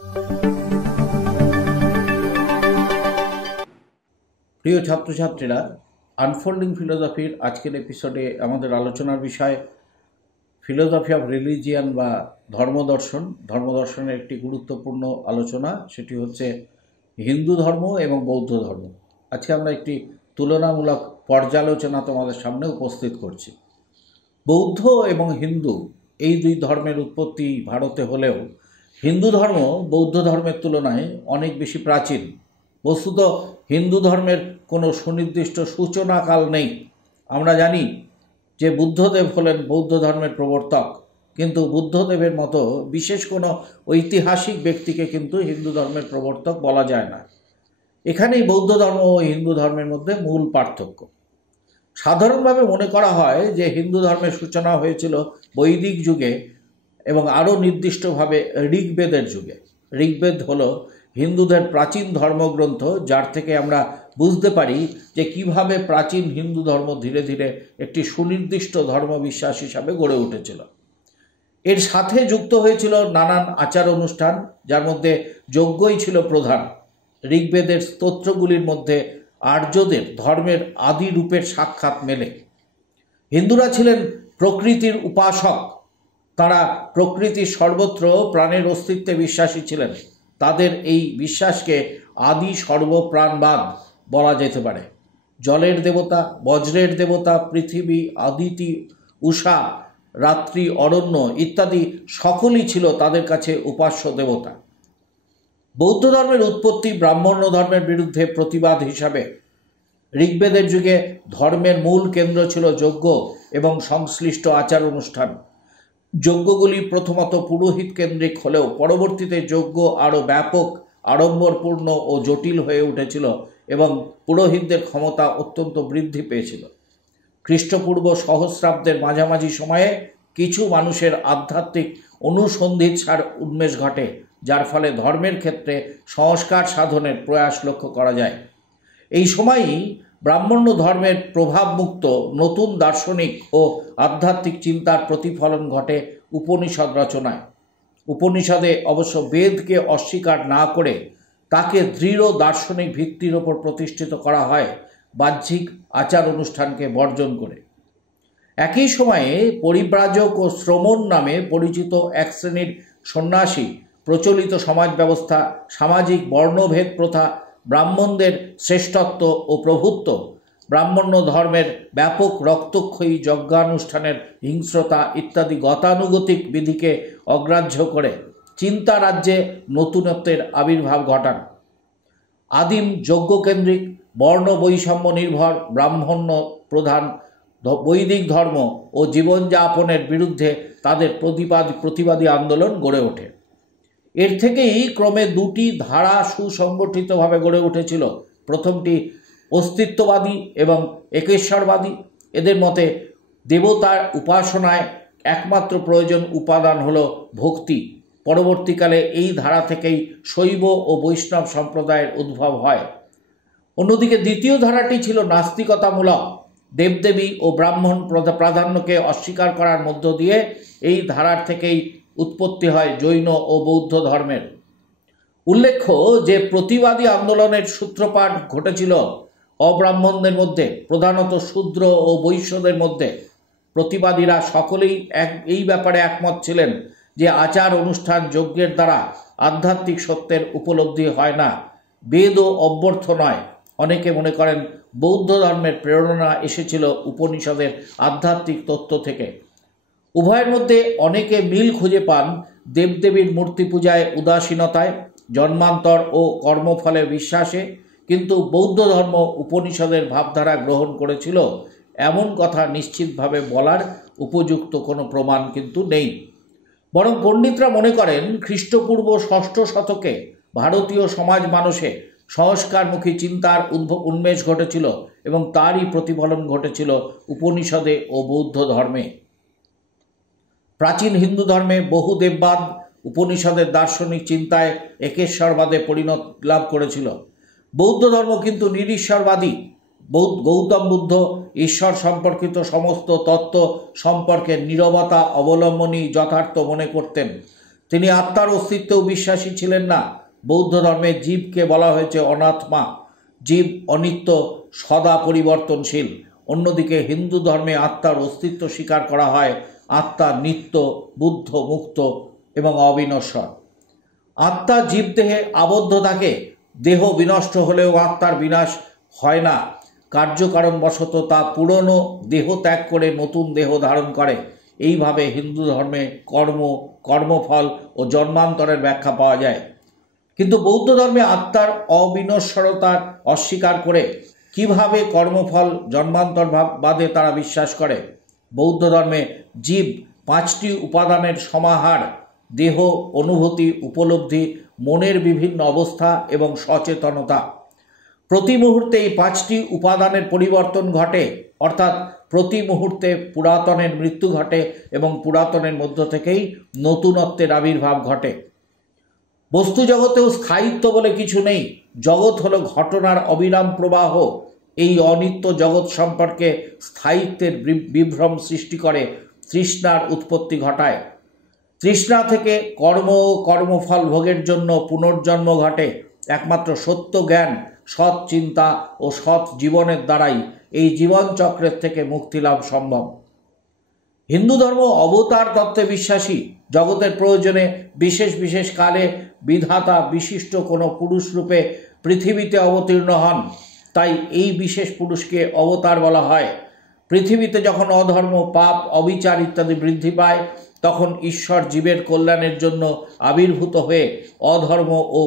প্রিয় ছাত্রছাত্রীরা, আনফোল্ডিং ফিলোসফির আজকের এপিসোডে আমাদের আলোচনার বিষয় ফিলোসফি অফ রিলিজিয়ান বা ধর্মদর্শন। ধর্মদর্শনের একটি গুরুত্বপূর্ণ আলোচনা, সেটি হচ্ছে হিন্দু ধর্ম এবং বৌদ্ধ ধর্ম। আজকে আমরা একটি তুলনামূলক পর্যালোচনা তোমাদের সামনে উপস্থিত করছি। বৌদ্ধ এবং হিন্দু এই দুই ধর্মের উৎপত্তি ভারতে হলেও হিন্দু ধর্ম বৌদ্ধ ধর্মের তুলনায় অনেক বেশি প্রাচীন। বস্তুত হিন্দু ধর্মের কোনো সুনির্দিষ্ট সূচনাকাল নেই। আমরা জানি যে বুদ্ধদেব হলেন বৌদ্ধ ধর্মের প্রবর্তক, কিন্তু বুদ্ধদেবের মতো বিশেষ কোনো ঐতিহাসিক ব্যক্তিকে কিন্তু হিন্দু ধর্মের প্রবর্তক বলা যায় না। এখানেই বৌদ্ধ ধর্ম ও হিন্দু ধর্মের মধ্যে মূল পার্থক্য। সাধারণভাবে মনে করা হয় যে হিন্দু ধর্মের সূচনা হয়েছিল বৈদিক যুগে এবং আরও নির্দিষ্টভাবে ঋগ্বেদের যুগে। ঋগ্বেদ হলো হিন্দুদের প্রাচীন ধর্মগ্রন্থ, যার থেকে আমরা বুঝতে পারি যে কিভাবে প্রাচীন হিন্দু ধর্ম ধীরে ধীরে একটি সুনির্দিষ্ট ধর্মবিশ্বাস হিসাবে গড়ে উঠেছিল। এর সাথে যুক্ত হয়েছিল নানান আচার অনুষ্ঠান, যার মধ্যে যজ্ঞই ছিল প্রধান। ঋগ্বেদের স্তোত্রগুলির মধ্যে আর্যদের ধর্মের আদি রূপের সাক্ষাৎ মেলে। হিন্দুরা ছিলেন প্রকৃতির উপাসক। তারা প্রকৃতির সর্বত্র প্রাণের অস্তিত্বে বিশ্বাসী ছিলেন। তাদের এই বিশ্বাসকে আদি সর্বপ্রাণবাদ বলা যেতে পারে। জলের দেবতা, বজ্রের দেবতা, পৃথিবী, আদিতি, উষা, রাত্রি, অরণ্য ইত্যাদি সকলই ছিল তাদের কাছে উপাস্য দেবতা। বৌদ্ধ ধর্মের উৎপত্তি ব্রাহ্মণ্য ধর্মের বিরুদ্ধে প্রতিবাদ হিসাবে। ঋগ্বেদের যুগে ধর্মের মূল কেন্দ্র ছিল যজ্ঞ এবং সংশ্লিষ্ট আচার অনুষ্ঠান। যজ্ঞগুলি প্রথমত পুরোহিত কেন্দ্রিক হলেও পরবর্তীতে যজ্ঞ আরও ব্যাপক, আড়ম্বরপূর্ণ ও জটিল হয়ে উঠেছিল এবং পুরোহিতদের ক্ষমতা অত্যন্ত বৃদ্ধি পেয়েছিল। খ্রিস্টপূর্ব সহস্রাব্দের মাঝামাঝি সময়ে কিছু মানুষের আধ্যাত্মিক অনুসন্ধিৎসার উন্মেষ ঘটে, যার ফলে ধর্মের ক্ষেত্রে সংস্কার সাধনের প্রয়াস লক্ষ্য করা যায়। এই সময়ই ব্রাহ্মণ্য ধর্মের প্রভাবমুক্ত নতুন দার্শনিক ও আধ্যাত্মিক চিন্তার প্রতিফলন ঘটে উপনিষদ রচনায়। উপনিষদে অবশ্য বেদকে অস্বীকার না করে তাকে দৃঢ় দার্শনিক ভিত্তির ওপর প্রতিষ্ঠিত করা হয়, বাহ্যিক আচার অনুষ্ঠানকে বর্জন করে। একই সময়ে পরিব্রাজক ও শ্রমণ নামে পরিচিত এক শ্রেণীর সন্ন্যাসী প্রচলিত সমাজ ব্যবস্থা, সামাজিক বর্ণভেদ প্রথা, ব্রাহ্মণদের শ্রেষ্ঠত্ব ও প্রভুত্ব, ব্রাহ্মণ্য ধর্মের ব্যাপক রক্তক্ষয়ী যজ্ঞানুষ্ঠানের হিংস্রতা ইত্যাদি গতানুগতিক বিধিকে অগ্রাহ্য করে চিন্তা রাজ্যে নতুনত্বের আবির্ভাব ঘটান। আদিম যজ্ঞকেন্দ্রিক, বর্ণ বৈষম্য নির্ভর, ব্রাহ্মণ্য প্রধান বৈদিক ধর্ম ও জীবনযাপনের বিরুদ্ধে তাদের প্রতিবাদী আন্দোলন গড়ে ওঠে। এর থেকেই ক্রমে দুটি ধারা সুসংগঠিতভাবে গড়ে উঠেছিল। প্রথমটি অস্তিত্ববাদী এবং একেশ্বরবাদী। এদের মতে দেবতার উপাসনায় একমাত্র প্রয়োজন উপাদান হল ভক্তি। পরবর্তীকালে এই ধারা থেকেই শৈব ও বৈষ্ণব সম্প্রদায়ের উদ্ভব হয়। অন্যদিকে দ্বিতীয় ধারাটি ছিল নাস্তিকতামূলক। দেবদেবী ও ব্রাহ্মণ প্রাধান্যকে অস্বীকার করার মধ্য দিয়ে এই ধারার থেকেই উৎপত্তি হয় জৈন ও বৌদ্ধ ধর্মের। উল্লেখ্য যে প্রতিবাদী আন্দোলনের সূত্রপাত ঘটেছিল অব্রাহ্মণদের মধ্যে, প্রধানত শূদ্র ও বৈশ্যদের মধ্যে। প্রতিবাদীরা সকলেই এই ব্যাপারে একমত ছিলেন যে আচার অনুষ্ঠান যজ্ঞের দ্বারা আধ্যাত্মিক সত্যের উপলব্ধি হয় না, বেদও অব্যর্থ নয়। অনেকে মনে করেন বৌদ্ধ ধর্মের প্রেরণা এসেছিল উপনিষদের আধ্যাত্মিক তত্ত্ব থেকে। উভয়ের মধ্যে অনেকে মিল খুঁজে পান দেবদেবীর মূর্তি পূজায় উদাসীনতায়, জন্মান্তর ও কর্মফলে বিশ্বাসে, কিন্তু বৌদ্ধ ধর্ম উপনিষদের ভাবধারা গ্রহণ করেছিল এমন কথা নিশ্চিতভাবে বলার উপযুক্ত কোনো প্রমাণ কিন্তু নেই। বরং পণ্ডিতরা মনে করেন খ্রিস্টপূর্ব ৬ষ্ঠ শতকে ভারতীয় সমাজ মানুষে সংস্কারমুখী চিন্তার উন্মেষ ঘটেছিল এবং তারই প্রতিফলন ঘটেছিল উপনিষদে ও বৌদ্ধ ধর্মে। প্রাচীন হিন্দু ধর্মে বহু দেববাদ উপনিষদের দার্শনিক চিন্তায় একেশ্বরবাদে পরিণত লাভ করেছিল। বৌদ্ধ ধর্ম কিন্তু নিরীশ্বরবাদী। গৌতম বুদ্ধ ঈশ্বর সম্পর্কিত সমস্ত তত্ত্ব সম্পর্কে নীরবতা অবলম্বনই যথার্থ মনে করতেন। তিনি আত্মার অস্তিত্বেও বিশ্বাসী ছিলেন না। বৌদ্ধ ধর্মে জীবকে বলা হয়েছে অনাত্মা, জীব অনিত্য, সদা পরিবর্তনশীল। অন্যদিকে হিন্দু ধর্মে আত্মার অস্তিত্ব স্বীকার করা হয়, আত্মা নিত্য, বুদ্ধ, মুক্ত এবং অবিনশ্বর। আত্মা জীবদেহে আবদ্ধ থাকে, দেহ বিনষ্ট হলেও আত্মার বিনাশ হয় না। কার্যকারণবশত তা পুরনো দেহ ত্যাগ করে নতুন দেহ ধারণ করে। এইভাবে হিন্দু ধর্মে কর্ম, কর্মফল ও জন্মান্তরের ব্যাখ্যা পাওয়া যায়। কিন্তু বৌদ্ধ ধর্মে আত্মার অবিনশ্বরতার অস্বীকার করে কিভাবে কর্মফল জন্মান্তর বাদে তারা বিশ্বাস করে? বৌদ্ধ ধর্মে জীব 5টি উপাদানের সমাহার: দেহ, অনুভূতি, উপলব্ধি, মনের বিভিন্ন অবস্থা এবং সচেতনতা। প্রতি মুহূর্তে এই 5টি উপাদানের পরিবর্তন ঘটে, অর্থাৎ প্রতি মুহূর্তে পুরাতনের মৃত্যু ঘটে এবং পুরাতনের মধ্য থেকেই নতুনত্বের আবির্ভাব ঘটে। বস্তু জগতেও স্থায়িত্ব বলে কিছু নেই। জগৎ হলো ঘটনার অবিরাম প্রবাহ। এই অনিত্য জগৎ সম্পর্কে স্থায়িত্বের বিভ্রম সৃষ্টি করে তৃষ্ণার উৎপত্তি ঘটায়। তৃষ্ণা থেকে কর্ম ও কর্মফল ভোগের জন্য পুনর্জন্ম ঘটে। একমাত্র সত্য জ্ঞান, সৎ চিন্তা ও সৎ জীবনের দ্বারাই এই জীবন চক্রের থেকে মুক্তি লাভ সম্ভব। হিন্দু ধর্ম অবতার তত্ত্বে বিশ্বাসী। জগতের প্রয়োজনে বিশেষ বিশেষ কালে বিধাতা বিশিষ্ট কোনো পুরুষ রূপে পৃথিবীতে অবতীর্ণ হন, তাই এই বিশেষ পুরুষকে অবতার বলা হয়। পৃথিবীতে যখন অধর্ম, পাপ, অবিচার ইত্যাদি বৃদ্ধি পায়, তখন ঈশ্বর জীবের কল্যাণের জন্য আবির্ভূত হয়ে অধর্ম ও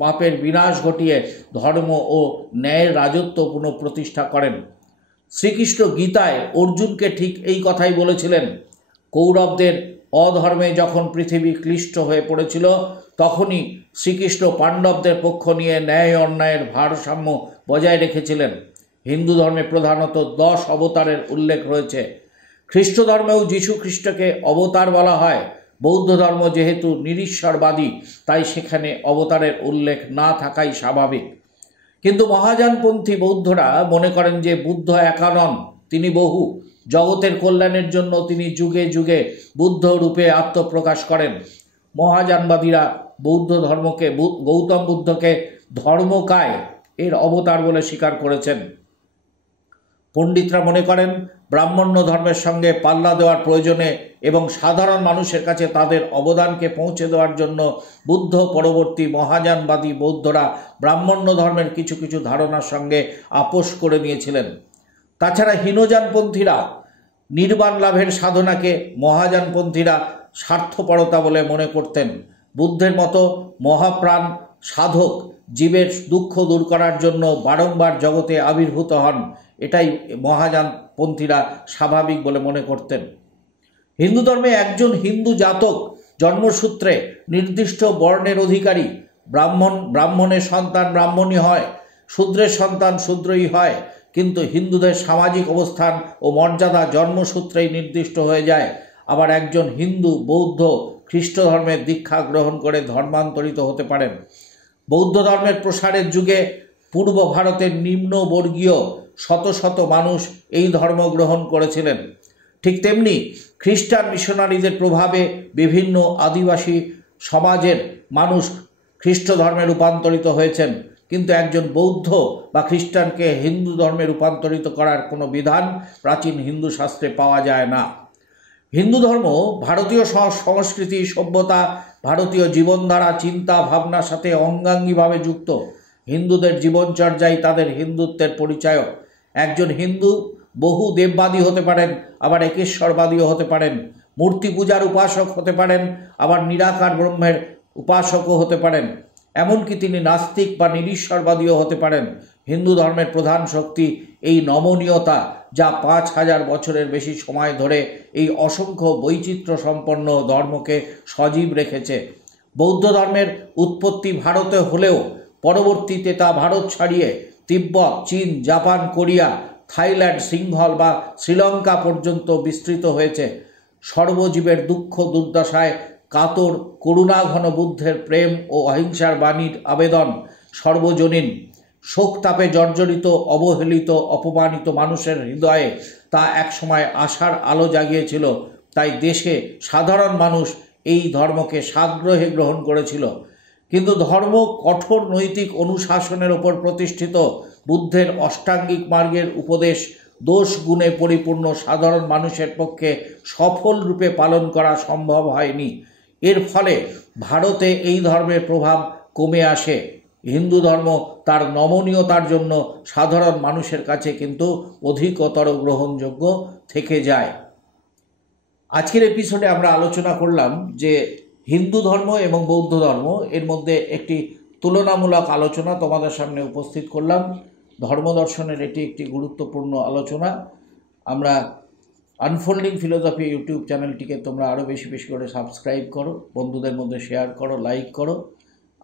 পাপের বিনাশ ঘটিয়ে ধর্ম ও ন্যায়ের রাজত্ব পুনঃপ্রতিষ্ঠা করেন। শ্রীকৃষ্ণ গীতায় অর্জুনকে ঠিক এই কথাই বলেছিলেন। কৌরবদের অধর্মে যখন পৃথিবী ক্লিষ্ট হয়ে পড়েছিল, তখনই শ্রীকৃষ্ণ পাণ্ডবদের পক্ষ নিয়ে ন্যায় অন্যায়ের ভারসাম্য বজায় রেখেছিলেন। হিন্দু ধর্মে প্রধানত 10 অবতারের উল্লেখ রয়েছে। খ্রিস্ট ধর্মেও যীশু খ্রিস্টকে অবতার বলা হয়। বৌদ্ধ ধর্ম যেহেতু নিরীশ্বরবাদী, তাই সেখানে অবতারের উল্লেখ না থাকাই স্বাভাবিক। কিন্তু মহাযানপন্থী বৌদ্ধরা মনে করেন যে বুদ্ধ একা নন, তিনি বহু। জগতের কল্যাণের জন্য তিনি যুগে যুগে বুদ্ধ রূপে আত্মপ্রকাশ করেন। মহাযানবাদীরা বৌদ্ধ ধর্মকে, গৌতম বুদ্ধকে ধর্মকায় এর অবতার বলে স্বীকার করেছেন। পণ্ডিতরা মনে করেন ব্রাহ্মণ্য ধর্মের সঙ্গে পাল্লা দেওয়ার প্রয়োজনে এবং সাধারণ মানুষের কাছে তাদের অবদানকে পৌঁছে দেওয়ার জন্য বুদ্ধ পরবর্তী মহাযানবাদী বৌদ্ধরা ব্রাহ্মণ্য ধর্মের কিছু কিছু ধারণার সঙ্গে আপোষ করে নিয়েছিলেন। তাছাড়া হীনযানপন্থীরা নির্বাণ লাভের সাধনাকে মহাযানপন্থীরা স্বার্থপরতা বলে মনে করতেন। বুদ্ধের মতো মহাপ্রাণ সাধক জীবের দুঃখ দূর করার জন্য বারংবার জগতে আবির্ভূত হন, এটাই মহাযানপন্থীরা স্বাভাবিক বলে মনে করতেন। হিন্দু ধর্মে একজন হিন্দু জাতক জন্মসূত্রে নির্দিষ্ট বর্ণের অধিকারী। ব্রাহ্মণের সন্তান ব্রাহ্মণই হয়, শূদ্রের সন্তান শূদ্রই হয়। কিন্তু হিন্দুদের সামাজিক অবস্থান ও মর্যাদা জন্মসূত্রেই নির্দিষ্ট হয়ে যায়। আবার একজন হিন্দু বৌদ্ধ খ্রিস্ট ধর্মের দীক্ষা গ্রহণ করে ধর্মান্তরিত হতে পারেন। বৌদ্ধ ধর্মের প্রসারের যুগে পূর্ব ভারতের নিম্নবর্গীয় শত শত মানুষ এই ধর্ম গ্রহণ করেছিলেন। ঠিক তেমনি খ্রিস্টান মিশনারিদের প্রভাবে বিভিন্ন আদিবাসী সমাজের মানুষ খ্রিস্ট ধর্মে রূপান্তরিত হয়েছেন। কিন্তু একজন বৌদ্ধ বা খ্রিস্টানকে হিন্দু ধর্মে রূপান্তরিত করার কোনো বিধান প্রাচীন হিন্দু শাস্ত্রে পাওয়া যায় না। হিন্দু ধর্ম ভারতীয় সংস্কৃতি, সভ্যতা, ভারতীয় জীবনধারা, চিন্তা ভাবনার সাথে অঙ্গাঙ্গিভাবে যুক্ত। হিন্দুদের জীবনচর্যাই তাদের হিন্দুত্বের পরিচয়। একজন হিন্দু বহু দেববাদী হতে পারেন, আবার একেশ্বরবাদীও হতে পারেন। মূর্তি পূজার উপাসক হতে পারেন, আবার নিরাকার ব্রহ্মের উপাসকও হতে পারেন। এমনকি তিনি নাস্তিক বা নিরীশ্বরবাদীও হতে পারেন। হিন্দু ধর্মের প্রধান শক্তি এই নমনীয়তা, যা 5000 বছরের বেশি সময় ধরে এই অসংখ্য বৈচিত্র্য সম্পন্ন ধর্মকে সজীব রেখেছে। বৌদ্ধ ধর্মের উৎপত্তি ভারতে হলেও পরবর্তীতে তা ভারত ছাড়িয়ে তিব্বত, চীন, জাপান, কোরিয়া, থাইল্যান্ড, সিংহল বা শ্রীলঙ্কা পর্যন্ত বিস্তৃত হয়েছে। সর্বজীবের দুঃখ দুর্দশায় কাতর করুণাঘন বুদ্ধের প্রেম ও অহিংসার বাণীর আবেদন সর্বজনীন। শোকতাপে জর্জরিত, অবহেলিত, অপমানিত মানুষের হৃদয়ে তা একসময় আশার আলো জাগিয়েছিল। তাই দেশে সাধারণ মানুষ এই ধর্মকে সাগ্রহে গ্রহণ করেছিল। কিন্তু ধর্ম কঠোর নৈতিক অনুশাসনের ওপর প্রতিষ্ঠিত। বুদ্ধের অষ্টাঙ্গিক মার্গের উপদেশ দোষ গুণে পরিপূর্ণ সাধারণ মানুষের পক্ষে সফল রূপে পালন করা সম্ভব হয়নি। এর ফলে ভারতে এই ধর্মের প্রভাব কমে আসে। হিন্দু ধর্ম তার নমনীয়তার জন্য সাধারণ মানুষের কাছে কিন্তু অধিকতর গ্রহণযোগ্য থেকে যায়। আজকের এপিসোডে আমরা আলোচনা করলাম যে হিন্দু ধর্ম এবং বৌদ্ধ ধর্ম, এর মধ্যে একটি তুলনামূলক আলোচনা তোমাদের সামনে উপস্থিত করলাম। ধর্মদর্শনের এটি একটি গুরুত্বপূর্ণ আলোচনা। আমরা আনফোল্ডিং ফিলোসফি ইউটিউব চ্যানেলটিকে তোমরা আরও বেশি বেশি করে সাবস্ক্রাইব করো, বন্ধুদের মধ্যে শেয়ার করো, লাইক করো।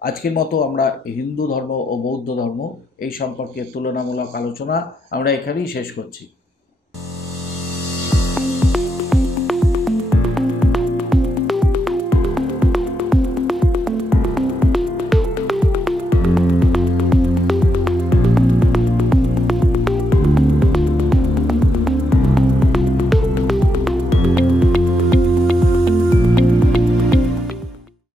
আজকের মতো আমরা হিন্দু ধর্ম ও বৌদ্ধ ধর্ম এই সম্পর্কে তুলনামূলক আলোচনা আমরা এখানেই শেষ করছি।